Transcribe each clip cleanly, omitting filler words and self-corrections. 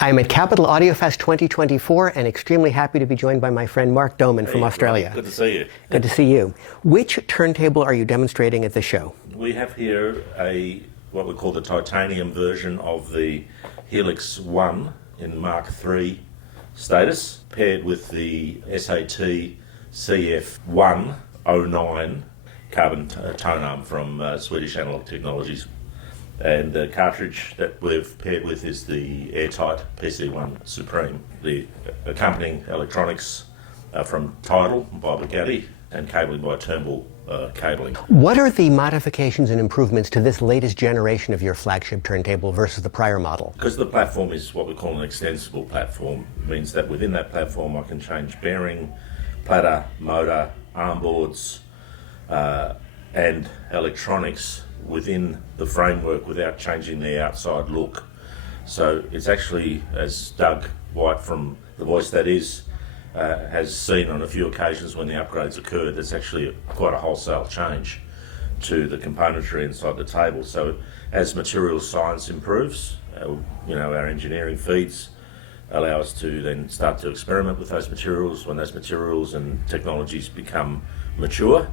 I'm at Capital AudioFest 2024 and extremely happy to be joined by my friend Mark Dohmann from Australia. Right. Good to see you. Good to see you. Which turntable are you demonstrating at the show? We have here what we call the titanium version of the Helix One in Mark III status, paired with the SAT CF109 carbon tone arm from Swedish Analog Technologies. And the cartridge that we've paired with is the airtight PC1 Supreme. The accompanying electronics are from Tidal by Bugatti and cabling by Turnbull Cabling. What are the modifications and improvements to this latest generation of your flagship turntable versus the prior model? Because the platform is what we call an extensible platform, it means that within that platform I can change bearing, platter, motor, arm boards, and electronics within the framework without changing the outside look. So it's actually, as Doug White from The Voice That Is has seen on a few occasions when the upgrades occurred, it's actually quite a wholesale change to the componentry inside the table. So as materials science improves, our engineering feeds allow us to then start to experiment with those materials. When those materials and technologies become mature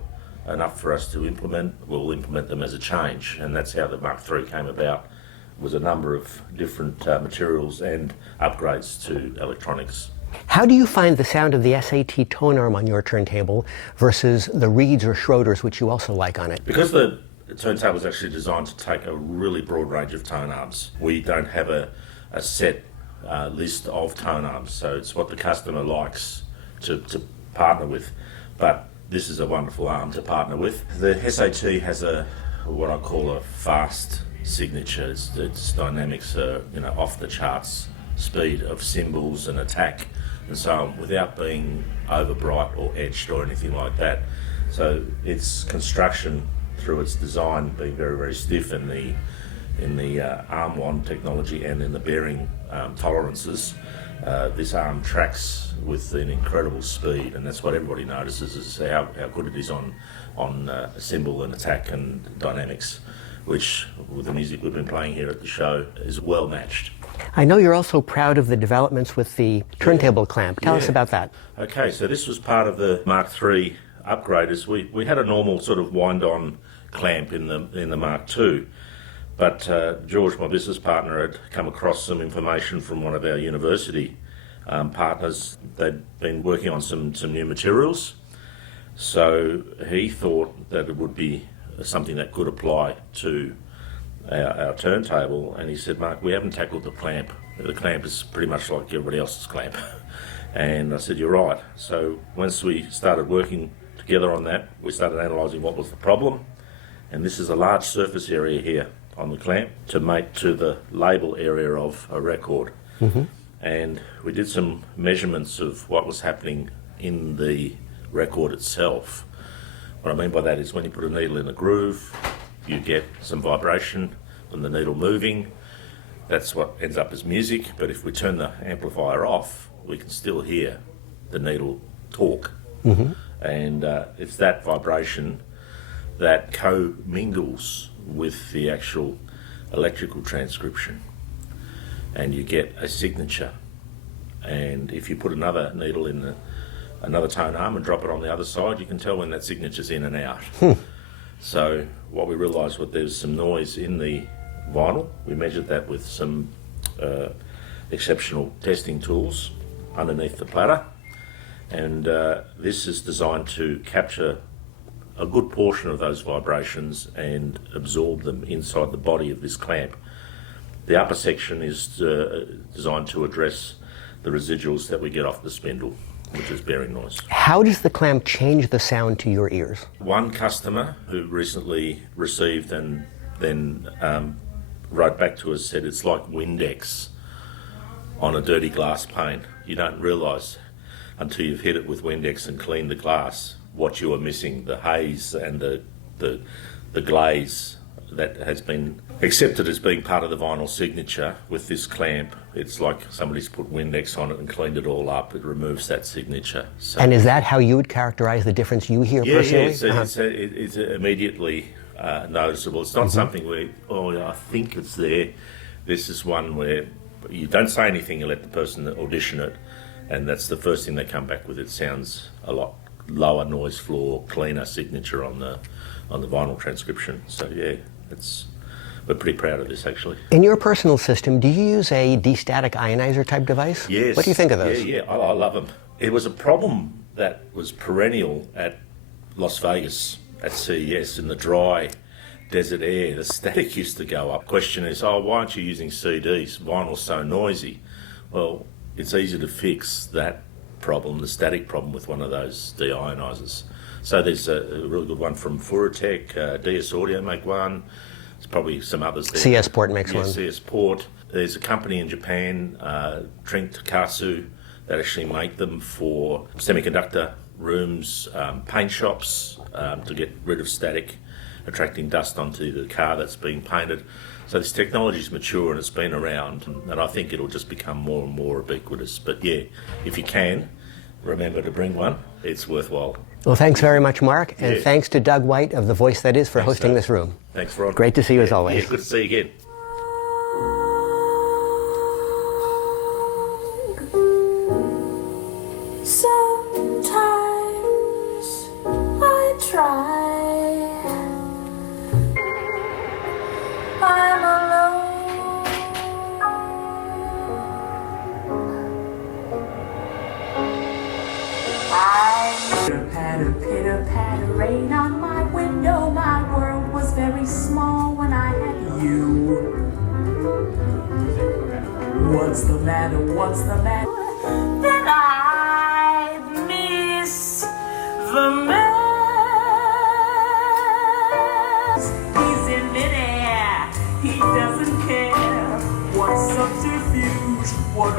enough for us to implement, we'll implement them as a change, and that's how the Mark III came about. It was a number of different materials and upgrades to electronics. How do you find the sound of the SAT tone arm on your turntable versus the Reeds or Schroders, which you also like on it? Because the turntable is actually designed to take a really broad range of tone arms, we don't have a set list of tone arms, so it's what the customer likes to partner with. But this is a wonderful arm to partner with. The SAT has what I call a fast signature. Its dynamics are off the charts speed of cymbals and attack and so on, without being over bright or etched or anything like that. So its construction through its design being very, very stiff in the arm wand technology and in the bearing tolerances, this arm tracks with an incredible speed, and that's what everybody notices, is how good it is on cymbal and attack and dynamics, which with the music we've been playing here at the show is well matched. I know you're also proud of the developments with the turntable clamp. Tell us about that. Okay, so this was part of the Mark III upgrade. We had a normal sort of wind-on clamp in the Mark II, but George, my business partner, had come across some information from one of our university partners. They'd been working on some new materials, so he thought that it would be something that could apply to our turntable, and he said, "Mark, we haven't tackled the clamp. The clamp is pretty much like everybody else's clamp." And I said, "You're right." So once we started working together on that, we started analysing what was the problem, and this is a large surface area here on the clamp to mate to the label area of a record. Mm-hmm. And we did some measurements of what was happening in the record itself. What I mean by that is when you put a needle in a groove, you get some vibration from the needle moving. That's what ends up as music, but if we turn the amplifier off, we can still hear the needle talk. Mm-hmm. And it's that vibration that co-mingles with the actual electrical transcription, and you get a signature. And if you put another needle in another tone arm and drop it on the other side, you can tell when that signature's in and out. So what we realised was there's some noise in the vinyl. We measured that with some exceptional testing tools underneath the platter, and this is designed to capture a good portion of those vibrations and absorb them inside the body of this clamp. The upper section is designed to address the residuals that we get off the spindle, which is bearing noise. How does the clamp change the sound to your ears? One customer who recently received and then wrote back to us said it's like Windex on a dirty glass pane. You don't realise until you've hit it with Windex and cleaned the glass what you are missing, the haze and the glaze that has been accepted as being part of the vinyl signature. With this clamp, it's like somebody's put Windex on it and cleaned it all up. It removes that signature. So, and is that how you would characterise the difference you hear personally? Yeah, it's immediately noticeable. It's not something where, I think it's there. This is one where You don't say anything, you let the person audition it, and that's the first thing they come back with. It sounds a lot lower noise floor, cleaner signature on the vinyl transcription. So yeah, we're pretty proud of this actually. In your personal system, do you use a de-static ionizer type device? Yes. What do you think of those? Yeah, I love them. It was a problem that was perennial at Las Vegas at CES in the dry desert air. The static used to go up. Question is, why aren't you using CDs? Vinyl's so noisy. Well, it's easy to fix that problem, the static problem, with one of those deionizers. So there's a really good one from Furatech, DS Audio make one. There's probably some others there. CS Port makes one. CS Port. There's a company in Japan, Trink Takasu, that actually make them for semiconductor rooms, paint shops, to get rid of static attracting dust onto the car that's being painted. So this technology's mature and it's been around, and I think it'll just become more and more ubiquitous. But yeah, if you can, remember to bring one. It's worthwhile. Well, thanks very much, Mark, and Yeah. thanks to Doug White of The Voice That Is for hosting this room. Thanks, Ron. Great to see you as always. Yeah, good to see you again. Sometimes I try. I'm alone. Pitter patter, rain on my window. My world was very small when I had you. What's the matter? What's the matter? That I miss the mess. He's in midair. He doesn't care what subterfuge, what